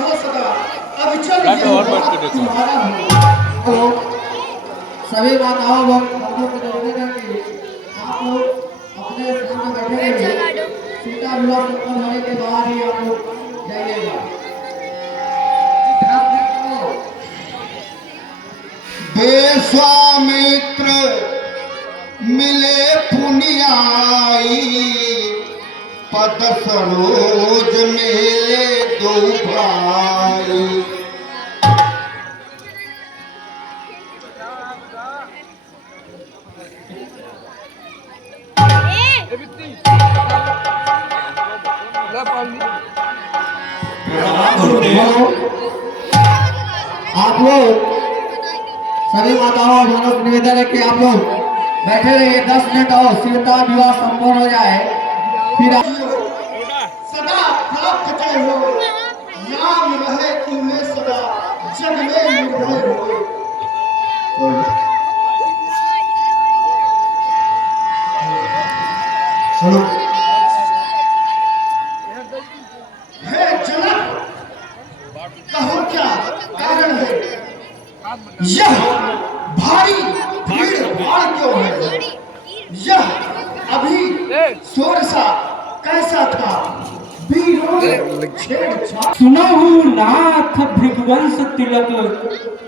रहो सदा, अविचल ये तुम्हारा हो। सभी माताओं भक्तों को निवेदन है कि आप लोग अपने स्थान में बैठे रहिए। सीता विवाह संपन्न होने के बाद ही आप लोग जाइएगा। विश्वामित्र मिले पुनियाई, पद सरोज मेले दो भाई। आप लोग सभी माताओं और बहनों को निवेदन है कि आप लोग बैठे रहिए। 10 मिनट और सीता विवाह संपन्न हो जाए, फिर सदा प्राप्त हो, नाम रहे तुम्हें सदा, जग में निर्भय हो। सुनो है जनक, कहो क्या कारण है, यह भारी भीड़ भाड़ क्यों है, यह अभी शोरसा कैसा था, सुनहु नाथ भृगुवंश तिलक,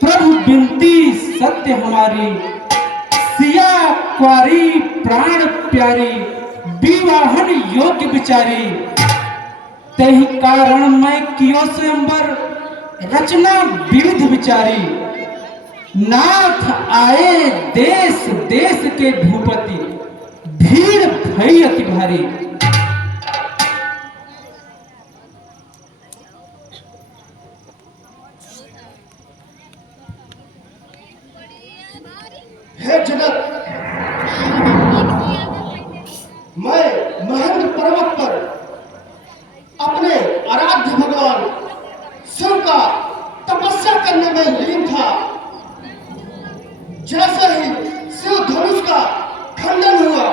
प्रभु बिनती सत्य हमारी, सिया क्वारी प्राण प्यारी, विवाहन योग्य बिचारी, तहि कारण मैं कियो स्वयंवर, रचना विविध विचारी, नाथ आए देश देश के भूपति, भीड़ भई अति भारी। हे जनक, मैं महेंद्र पर्वत पर अपने आराध्य भगवान शिव का तपस्या करने में लीन था। जैसे ही शिव धनुष का खंडन हुआ,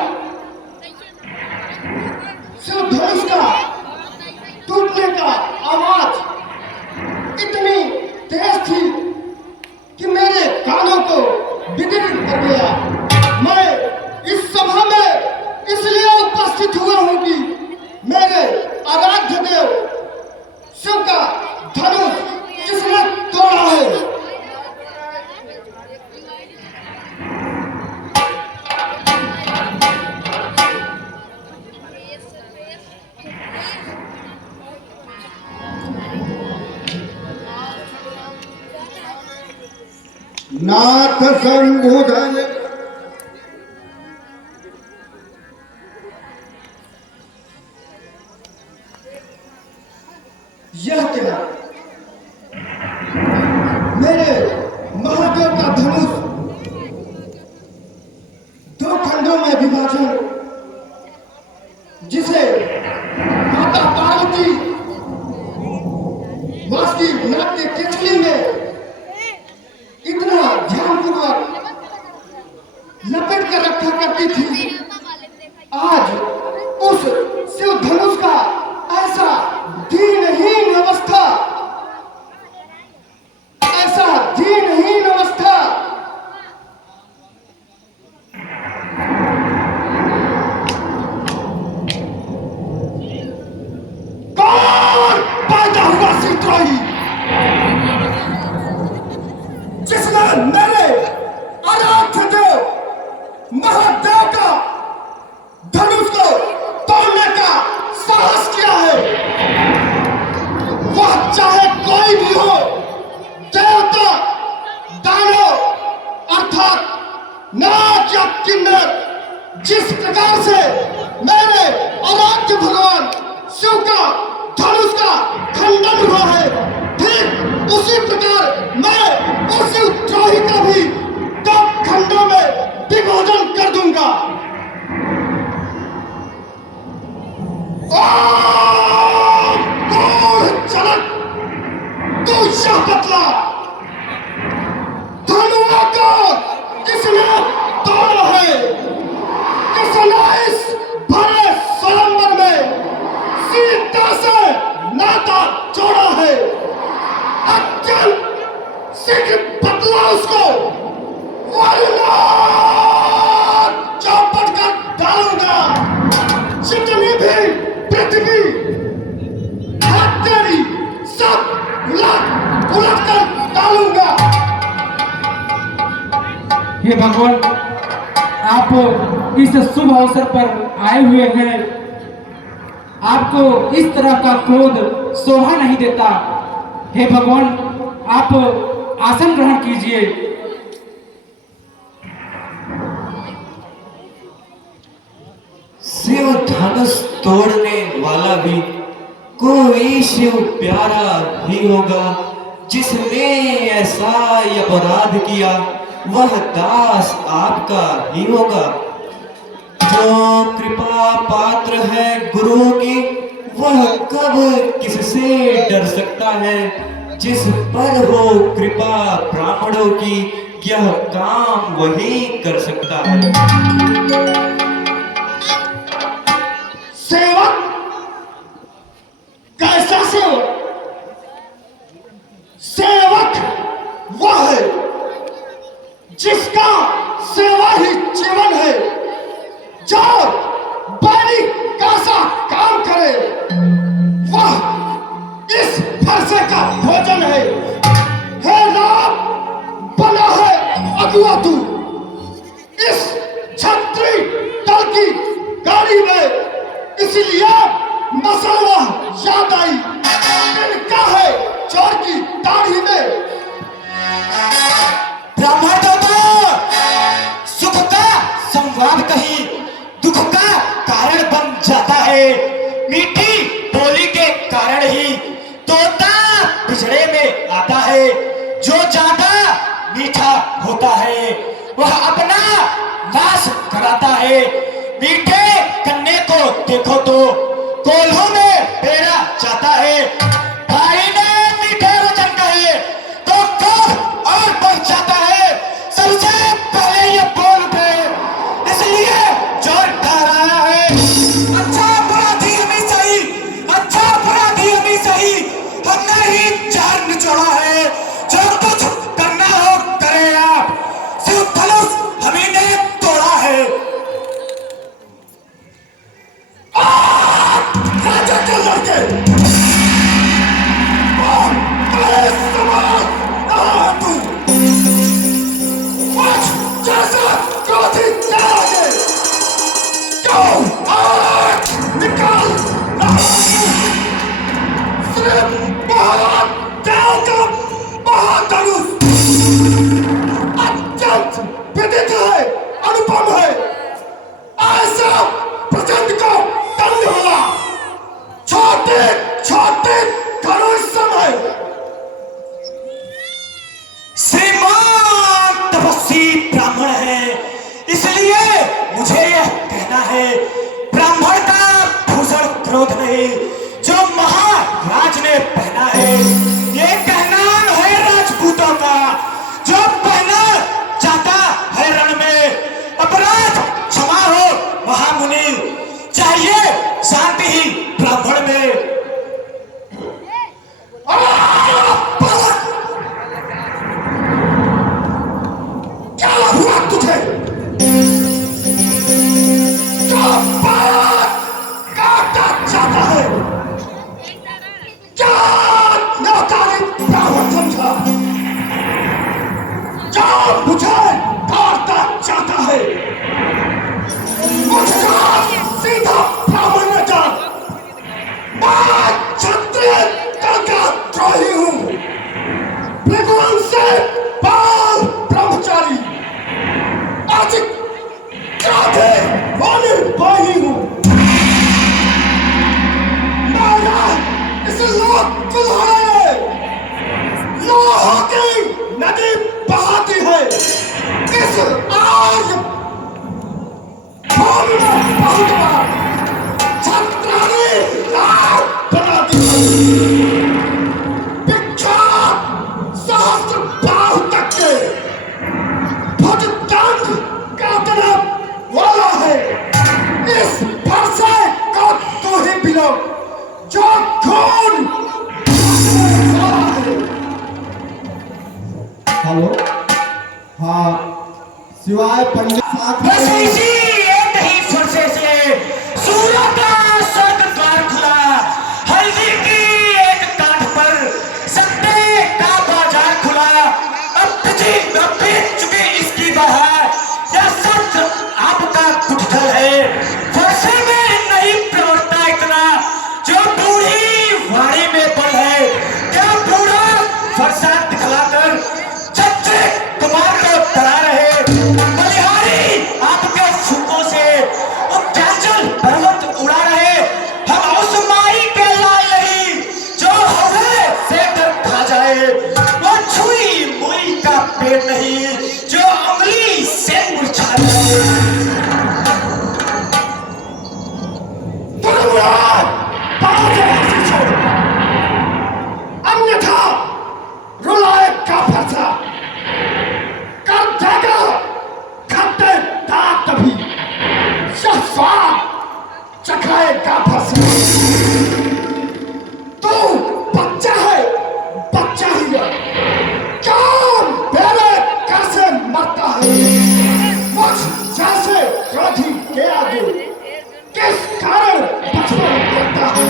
शिव धनुष का टूटने का आवाज इतनी तेज थी कि मेरे कानों को विदित कर गया। मैं इस सभा में इसलिए उपस्थित हुआ हूं कि मेरे आराध्य देव शिव का धनुष किसने तोड़ा है। नाथ संबोधन यह क्या, मेरे महादेव का धनुष दो खंडों में विभाजन, जिसे माता पार्वती वासुकी नाट्य केसरी में इतना ध्यानपूर्वक लपेट कर रखा करती थी, आज उस शिव धनुष का ऐसा दीनहीन अवस्था, ऐसा दीनहीन अवस्था। कौन पैदा हुआ शीतोई, जिसने मेरे आराध्य देव महादेव का हे भगवान, आप इस शुभ अवसर पर आए हुए हैं, आपको इस तरह का क्रोध शोभा नहीं देता। हे भगवान, आप आसन ग्रहण कीजिए। शिव धनुष तोड़ने वाला भी कोई शिव प्यारा ही होगा, जिसने ऐसा अपराध किया वह दास आपका ही होगा। जो कृपा पात्र है गुरु की, वह कब किससे डर सकता है। जिस पर हो कृपा ब्राह्मणों की, यह काम वही कर सकता है। सेवक कैसा सेवक? सेवक वह है जिसका सेवा ही जीवन है, जो बैरी कैसा काम करे वह इस फरसे का भोजन है। हे राम, बना है अगुआ तू इस छत्री दल की गाड़ी में, इसलिए मसलवा याद आई। इनका है चोर की दाढ़ी में। ब्राह्मण सुख का संवाद कहीं दुख का कारण बन जाता है। मीठी बोली के कारण ही तोता पिछड़े में आता है। जो ज्यादा मीठा होता है वह अपना नाश कराता है। मीठे कन्ने को देखो तो कोल्हों में बेड़ा जाता है। भाई ने मीठे वचन कहे तो क्रोध और बढ़ जाता है। सबसे पहले ये बोल उठे, इसलिए जोर ठहराया है। अच्छा बुरा धीर में सही, अच्छा बुरा धीर में सही, हमने ही चार निचोड़ा है। जो कुछ करना हो करे आप, सिर्फ धनुष हमी ने तोड़ा है। राजा के लड़के तू जैसा क्रोधित जाओगे, निकाल सिर्फ बहुत जाओगा। महाधनुष अत्यंत विदित है, अनुपम है। ऐसा प्रचंड को दंड होगा। छोटे छोटे करो इस समय। श्रीमान तपस्वी ब्राह्मण है, इसलिए मुझे यह कहना है, ब्राह्मण का भूषण क्रोध नहीं, जो महाराज ने पहना है। ये कहना है राजपूतों का, जो पहना जाता है रण में। अपराध क्षमा हो महामुनि, चाहिए शांति ही ब्राह्मण में। क्या हुआ तुझे? क्या बात काटा जाता है? क्या नौकारी ब्राह्मण समझा? क्या मुझे काटता जाता है? मुझका सीधा ब्राह्मण न जान। मैं क्षत्रिय दल का द्रोही हूँ, भृगुवंश से बाल ब्रह्मचारी, आज क्रोधे होने वाली हूँ। मेरा इस लोक कुल्हाड़े में लोहों की नदी बहाती है। इस आर्य भूमि में बहुत बार छत्राणी लाल बनाती है। विख्यात सहस्त्र बाहु तक के भुजदंड काटने वाला है। इस फरसे को तू ही पिलो, जो खून बहाने वाला है। हेलो, हाँ, सिवाय पंडित साथ बस में इसी एक ही फरसे से सूर्य का स्वर्ग द्वार खुला। हल्दी की एक काठ पर सत्ते का बाजार खुला। अब बीत चुकी इसकी बहार, पेड़ नहीं जो उंगली से मुरझा जाए। अन्यथा रुलाए का फरसा कर देगा खट्टे दांत भी स्वाद चखाएगा फरसा। तू बच्चा है, बच्चा ही है, काम बेले कैसे मरता है मुझ जैसे क्रोधी के आगे किस कारण बचपन करता है।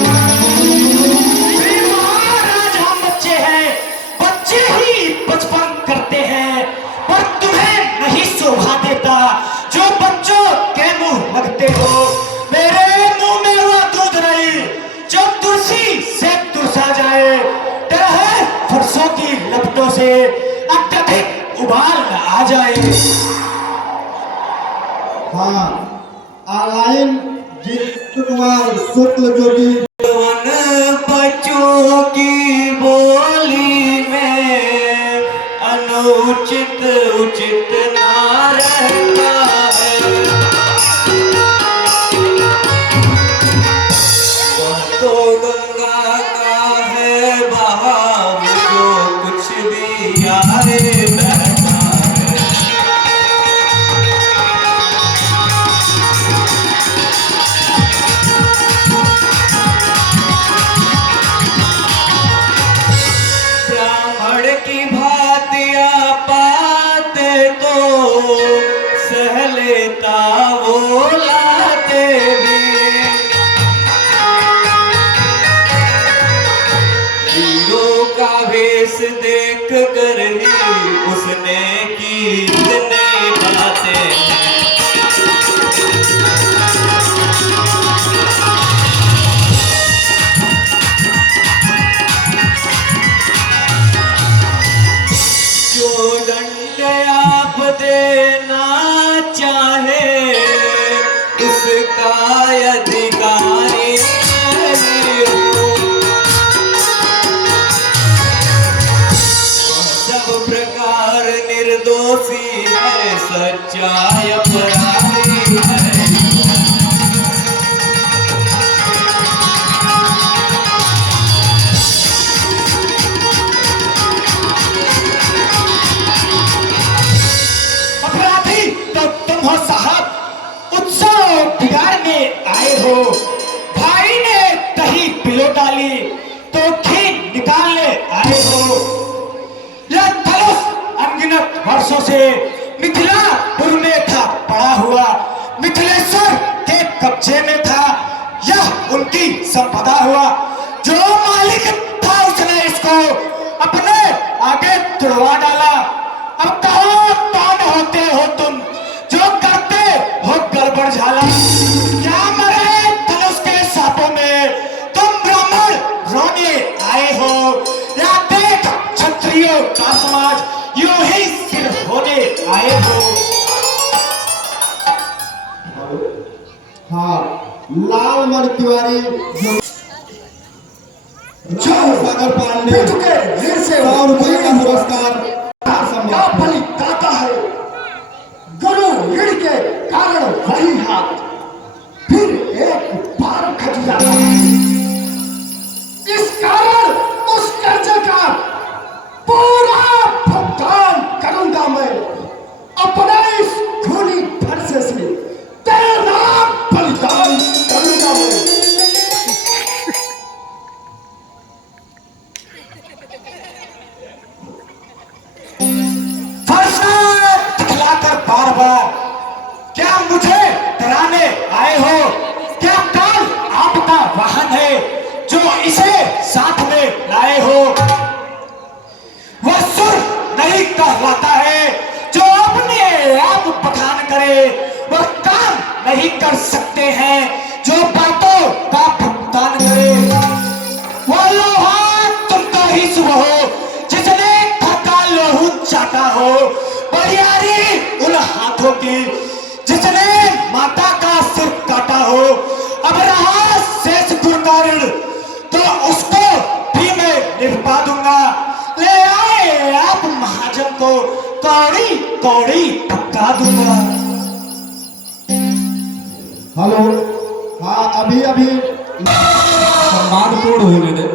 महाराज हम बच्चे हैं, बच्चे ही बचपन करते हैं, पर तुम्हें नहीं शोभा देता जो बच्चों के मुंह लगते हो। मेरे मुंह में वो दूध नहीं जो तुलसी से तुरसा जाए। डर है फरसों की लपटों से अत्यधिक उबाल न आ जाए। हाँ, आलाइन जितु कुमार शुक्ल जोगी वन बच्चों की बोली में अनुचित उचित ना रहता है। वह तो गंगा का है बहाव जो कुछ भी यारे बहता है। ब्राह्मण की भातिया पाते तो सह लेता वो लाते भी। हीरो का वेश देख कर ही उसने की इतनी बातें। जो दंड आप देना चाहे उसका अधिकारी नहीं हो। सब प्रकार निर्दोषी है, सच्चाई अपराधी है। अपराधी तो तुम हो साहब, उत्सव बिगाड़ने आए हो। भाई ने दही पिलो डाली तो घी निकालने आए हो। यह धनुष अनगिनत वर्षों से मिथिलापुर में था पड़ा हुआ, मिथिलेश्वर के कब्जे में था, यह उनकी संपदा हुआ। जो मालिक था उसने इसको अपने आगे तुड़वा डाला। अब कहो कौन होते हो तुम जो करते हो गड़बड़ झाला। क्या मरे धनुष के सांपों में तुम ब्राह्मण रोने आए हो, या देख क्षत्रियों का समाज यूं ही सिर होने आए हो। हाँ, लाल मन तिवारी जो सागर पांडे चुके ऋण से 100 रुपए का पुरस्कार का बलि दाता है। गुरु ऋण के कारण वही हाथ फिर एक बार खट जाता है। इस कारण उस कर्जे का पूरा भुगतान करूंगा मैं। अपने इस खूनी फरसे से तेरा बलिदान करूंगा मैं। फरसा दिखलाकर बार बार क्या मुझे डराने आए हो? क्या काल आपका वाहन है जो इसे साथ में लाए हो? वह सुर नहीं कहलाता है जो अपने आप बखान करे, वह काम नहीं कर सकते हैं जो बातों का भुगतान करे। वो लोहा तुमका ही शुभ हो जिसने थका लोहू चाटा हो, बलियारी उन हाथों की जिसने माता का सिर काटा हो। अब रहा शेष गुरु तो उसको भी मैं निभा दूंगा। ले आए आप महाजन तुमको कौड़ी कौड़ी टपका दूंगा। हेलो, हाँ अभी संवाद पूर्ण होने दे।